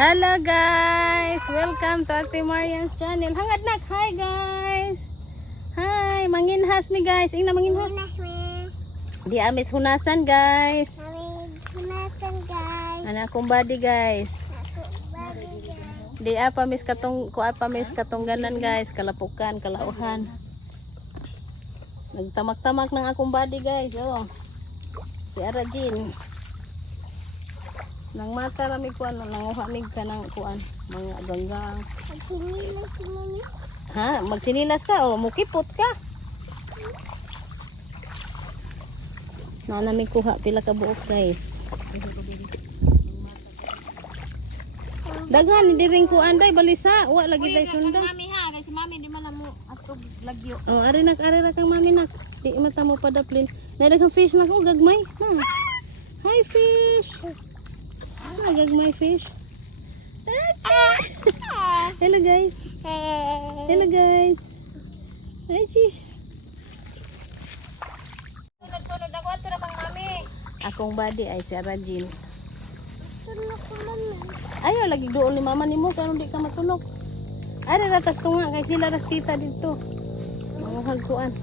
Hello guys! Welcome to Ate Marian's channel. Hangad nak! Hi guys! Hi! Manginhas mi guys. Ingna manginhas. Di amis hunasan guys. Ana akong body guys. Di apa mis katong katungganan guys. Kalapukan, kalauhan. Nagtamak-tamak ng akong body guys. Oh. Si Arajin. Nang mata rami kuan nanguha mig ka ng kuan mga ganggang. Magsinilas si mami. Ha, magsinilas ka o mukipot ka. Nami kuha pila ka buok guys. Daghan di ring kuan day balisa, wa lagi day sunda. Mami ha, kasi mami di man mo atog lagyo. Oh, ari na kang mami nak. Di mata mo padaplin. Nay daghang fish na ko gagmay. Na. Hi fish. Ah, gagmay fish. Hello guys. Hello guys. Hi sis. Sunod ako ato ramang mami. Akong body ay si Arajin. Sunod ko mami. Ayaw lagi doon ni mama nimo karon di ka matulog. Ari ratas to nga kay sila ras tita dito. Manguhag kuan.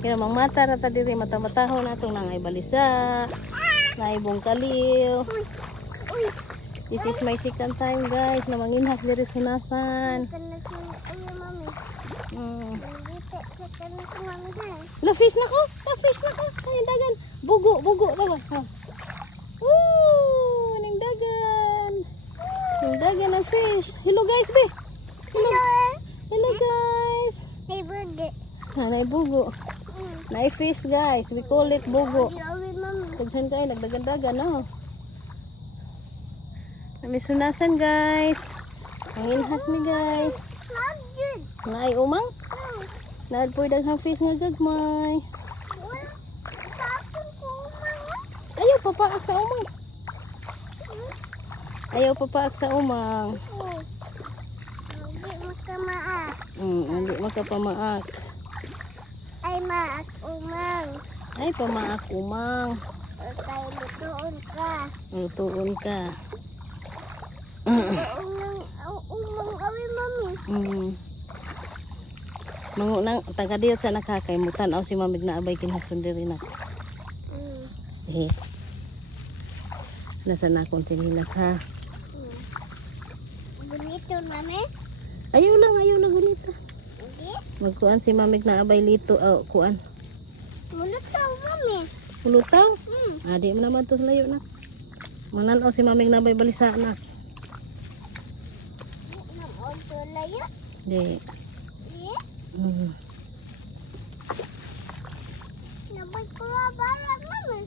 Kaya mang mata rata diri mata-matahon atong nangay balisa. Naibong kaliw. Uy. This is my second time guys na manginhas diri sa hunasan. Kana ko mami. Dito sa kana ko mami ha. La fish na ko. Ay dagan. Bugo daw. Ha. Woo! Ning dagan. Ning dagan na fish. Hello guys be. Hello guys. Hey burger. Nanay bugo. Nay fish guys. We call it bugo. Awi mami. Daghan kay nagdagan-dagan no. Kami sunasan guys. Manginhas mi guys. Lagid. Naay umang. Naad po daghang fish nga gagmay. Tapon ko mami. Ayaw papaak sa umang. Ayaw papaak sa umang. Hindi makamaak. Hindi makapamaak. Ay maak umang. Ay pamaak umang. Tayo lutuon ka. Lutuon ka. Umang awi mami. Mangunang tagadiyot sa nakakaimutan aw si mamig na abay kinhason diri na. Eh. Nasa na akong sinilas ha. Bonito mami. Ayaw lang gunita. Hindi. Magkuan si mamig na abay lito kuan. Mulutaw mami. Pulutaw? Adi mo naman to layo na. Mananaw si mamig na abay balisa na. Namoon to layo. Di. Hindi. Nabay kurabaran mami.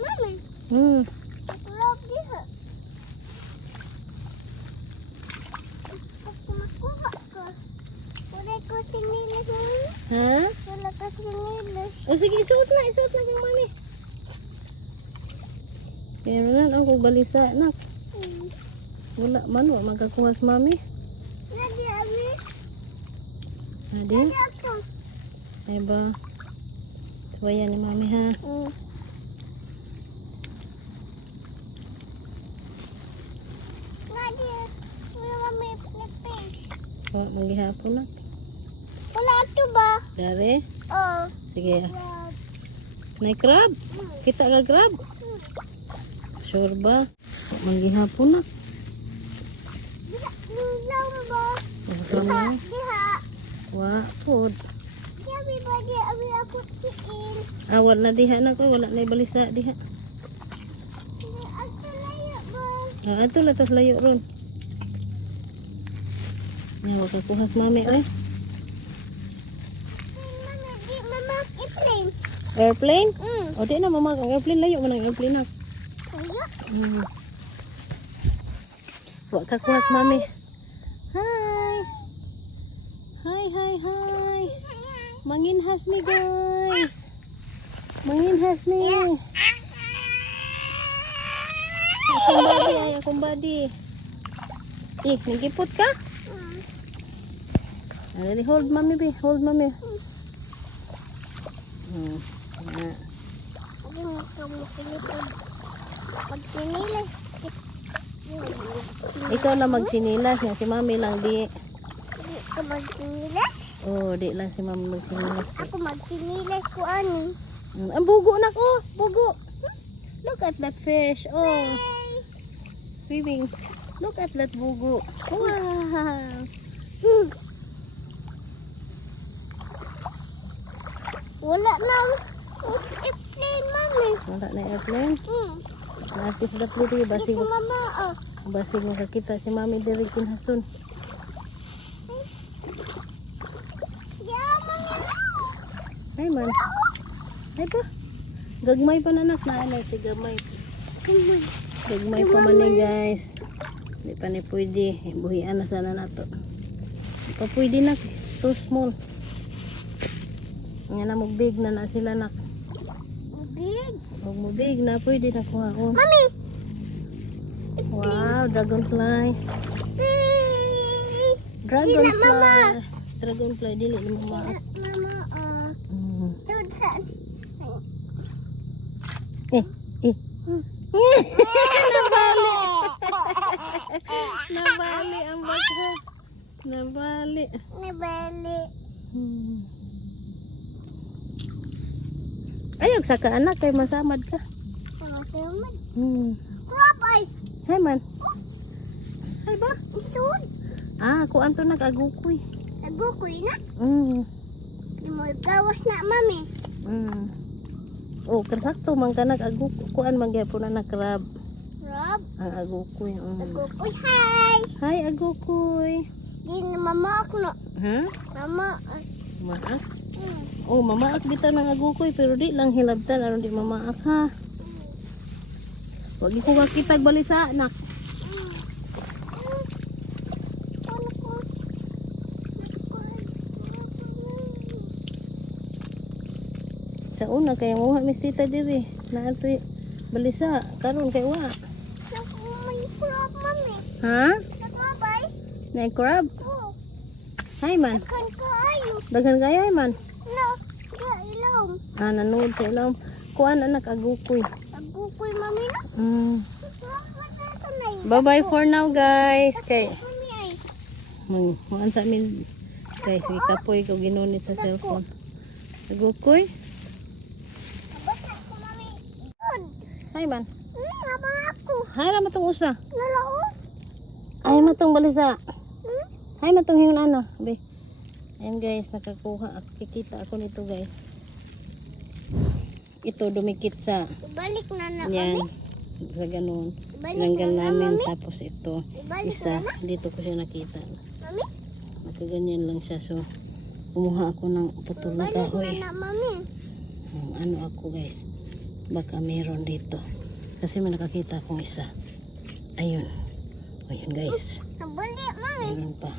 Mami. Kurab diha. Ako makuha ko. Kulay ko sinilas mami. Ha? Wala ka sinilas. O sige, isuot na kang mami. Pero na ako balisa nak. Wala man wa magkakuhas mami. Nadi abi. Adi. Nadi ako. Ay ba? Suwaya ni mami ha. Nadi. Wala kami flipin. Wa manggihapon nak. Wala ito ba? Dari. Oh. Sige. Crab. Nay crab. Kita ka crab. Sure ba? Manggihapon nak. Diha. Nilaw ba? Diha. Diha. Wa pod. Sabi ba di abi ako tiin. Wala na diha na ko, wala na balisa diha. Ako layo ba? Ato latas layo ron. Na wa ka kuhas mami ay. Mama, di mama i-plane. Airplane? O di na mamag ang airplane layo man ang airplane na. Layo. Wa ka kuhas mami. Hi. Hi. Manginhas mi guys. Manginhas mi. Akong body. Nagipot ka? Hold mami be. Hold mami. Hindi mo ka mo pinipod. Pag pinilis, Ikaw lang magsinilas nga si mami lang di. Di ka magsinilas. Oh, di lang si mami magsinilas. Ako magsinilas ko ani. Ang bugo na ko, bugo. Look at that fish. Oh, Hey. swimming. Look at that bugo. Wow. Wala nang airplane, mami. Wala na airplane. Natis dat diri basig Ito, mama. basig makakita si mami diri kinhason. Yeah, mami. Ay man. Ay pa. Gagmay pa na anak na si gamay. Gagmay pa man ni guys. Di pa ni pwede. Buhian na sana nato. Di pa pwede na. Too small. Nga na magbig na sila nak. Big. Huwag magbig na pwede na kuha ko. Mami. Wow, dragonfly. Dragonfly. Dragonfly dili ni mama. Mama, so that. Eh. Nabali ang baka. Nabali. Nabali. Ayog sa ka anak kay masamad ka. Sama-sama. Crab ay. Hay man. Hay ba? Isun. Ah, kuan to nag-agukoy. Nagukoy na. Di mo gawas na, mami. Oh, kasakto man ka nag-agukoy. Kuan man gyapon na crab. Crab. Ang agukoy. Nagukoy. Hi. Hi agukoy. Di na mama ako na. Ha? Mama. Maak? Oh, mamaak bitaw ng agukoy pero di lang hilabtan aron di mamaak ha. Wag ko kakitag balisa anak. Sa una kay mo mistita diri. Naato balisa karon kay wa. May crab, mami. Ha? Crab ay. Na crab? Oh. Hay man. Kan ko ayo. Daghan kayo hay man. No. Di ilong. Ah, nanood sa ilom. Kuan anak agukoy. Nagukoy, mami na. Bye bye for now guys. Kay Mami ay. Muan sa amin guys, kapoy ko ginunit sa cellphone. Agukoy. Basta ko, mami. Yun. Hay man. Mama ako. Hay ra matong usa. Nalao. Ay matong balisa. Hmm? Hay matong hingon ana. Be. Ayan guys, nakakuha. Kikita ako nito guys. Ito dumikit sa Ibalik na na, yan. mami. Sa ganun. Ibalik Langgal na na, namin. mami. Tapos ito. Ibalik Isa. na na. Dito ko siya nakita. Mami. Nakaganyan lang siya. So, kumuha ako ng putol na Ibalik na kahoy. na, mami. Ano ako guys. Baka meron dito. Kasi may nakakita akong isa. Ayun. Ayun guys. Nabali, mami. Meron pa.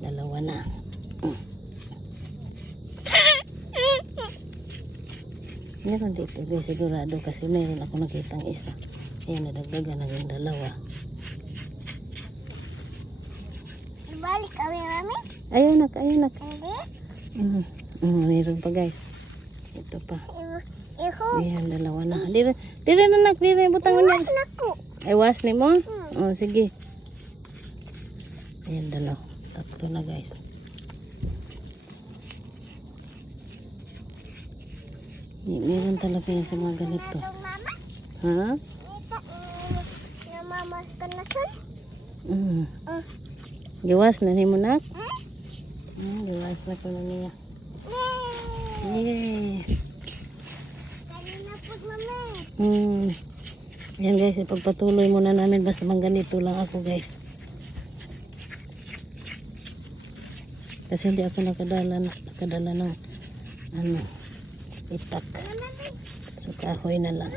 Dalawa na. Meron dito guys. Sigurado kasi meron ako nakitang isa. Ayan, nadagdagan ng dalawa. Ibalik kami, mami. Ayun nak, ayun nak. Hindi. Meron pa guys. Ito pa. Iho. Ayan, dalawa na. Dire na nak, dire butang Iwas na. na ko. Ay, was ni mo? Oh, sige. Ayan, dalawa. Tatlo na guys. Meron talaga yan sa mga ganito. Itong mama. Ha? Ito. Namamas ka na son. Giwas na ni mo nak? Hmm? Giwas na ko na niya. Yay. Yay! Kanina po, mami. Yan guys, ipagpatuloy muna namin basta mang ganito lang ako guys. Kasi hindi ako nakadala ng ano, itak. So kahoy na lang.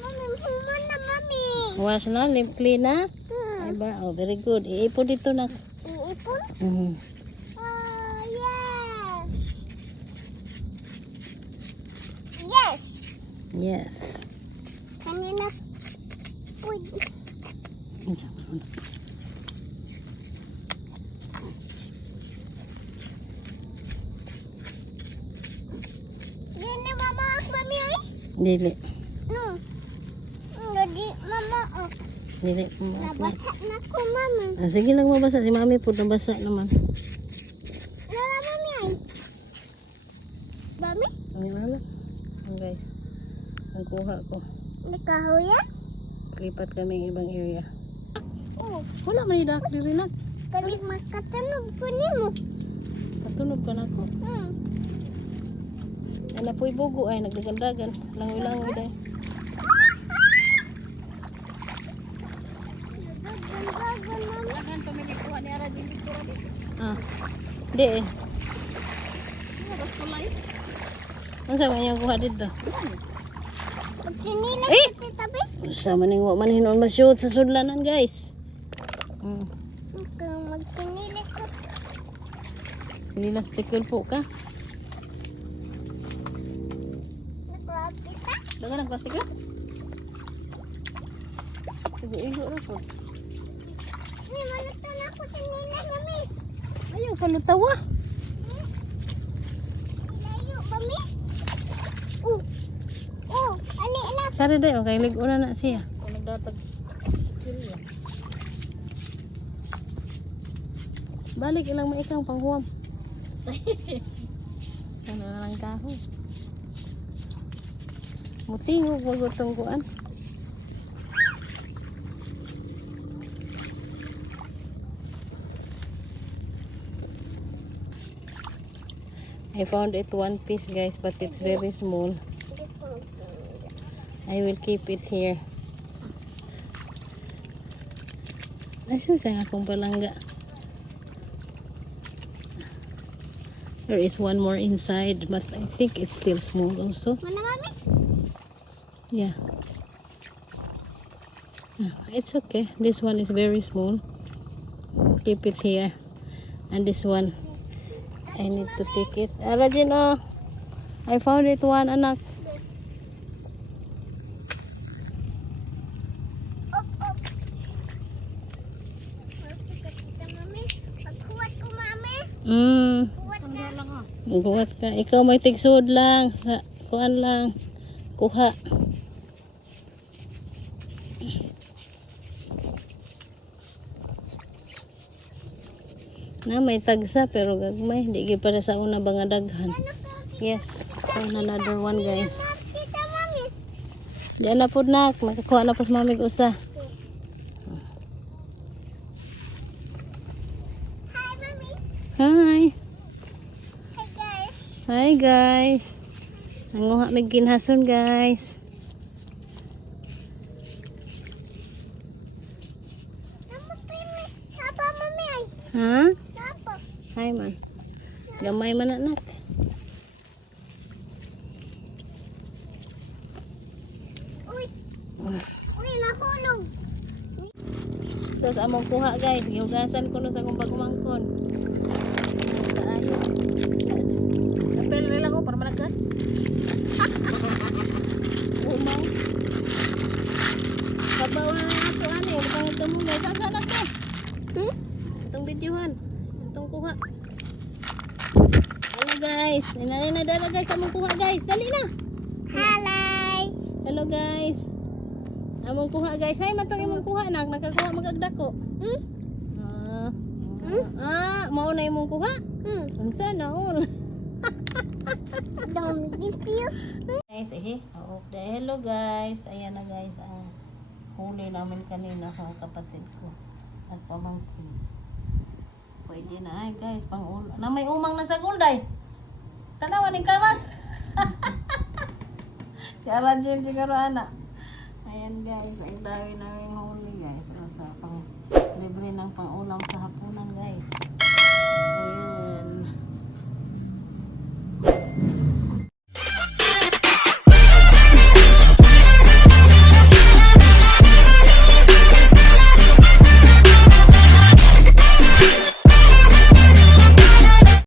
Mami, human na, mami. Wash na, lip clean na. Ay ba? Oh, very good. Iipon dito na. Iipon? Oh, yes. Yes. Yes. Kanina po. Dini mama, mami ay. Dili. No. Hindi mama. Dili ko ma-upload. Nabasa na ko, mami. Ah, sige lang mabasa. Si mami po nabasa naman. Nala, mami ay. Mami? Ang wala. Ang guys. Ang kuha ko. May kahoy ah? Lipat kami ibang area. Oo. Wala man idak diri na. Kali makatunog ko nimo. Katunog ka na ko. Ay napoy bugo ay nagdagandagan. Langoy-langoy dai. Nagaganda, mami. Lagan pa may kuha ni ara din dito. Ah. Di eh. Ano kulay? Ang sama niya kuha dito. Pagkinila Eh! sa titabi. Sama ning wa man hinon ma-shoot sa sudlanan guys. Kung magkinila ko. Nilas tikul po ka. Nakrapita. Dagan ang plastik na. Igo-igo ra po. May malutan ako kinila, mami. Ayaw palutawa. Layo, mami. Oh. Oh, ali lang. Kare day okay ligo na siya. Kung nagdatag silya. Balik ilang maikang panghuwam. Ano na lang kahoy. Mutingog wag utong kuan. I found it one piece guys, but it's very small. I will keep it here. Asan sa akong palangga? There is one more inside, but I think it's still small also. Mana, mami? Yeah. Ah, it's okay. This one is very small. Keep it here. And this one, I need to take it. Rajin, oh. I found it one, anak. Op, op. Kita, mami. Pagkuhat ko, mami. Kuhat ka. Buhat ka. Ikaw may tigsud lang. Sa kuan lang. Kuha. Na may tagsa pero gagmay. Di gyud para sa una ba nga daghan. Yes. Found another one guys. Kita, mami. Di na pod nak. Makakuha na po sa mamig usa. Hi, mami. Hi. Hi, guys. Hi guys. Nanguha mig ginhason guys. Nama primi. Apa, mami? Ay? Ha? Apa? Hi man. Gamay man anak. Uy. Uy, nahulog. So sa among kuha guys, gihugasan ko no sa akong pagumangkon. Kaayo. Apel lang ko para managka. Umay. Kabaw na ato ani, baka ito mo guys. Asa na to? Itong videohan. Itong kuha. Hello guys. Ninalay na dala guys among kuha guys. Dali na. Halay. Hello guys. Among kuha guys. Hay matong imong kuha nak nakakuha magagdako. Mao na imong kuha. Unsa naon? Dami review. Guys, hello guys. Ayan na guys ang huli namin kanina sa kapatid ko at pamangkin. Pwede na ay guys pang ulo. Na may umang na sa gulday. Tanawan ning kamang. Si Arajin siguro ana. Ayan guys, ang dami namin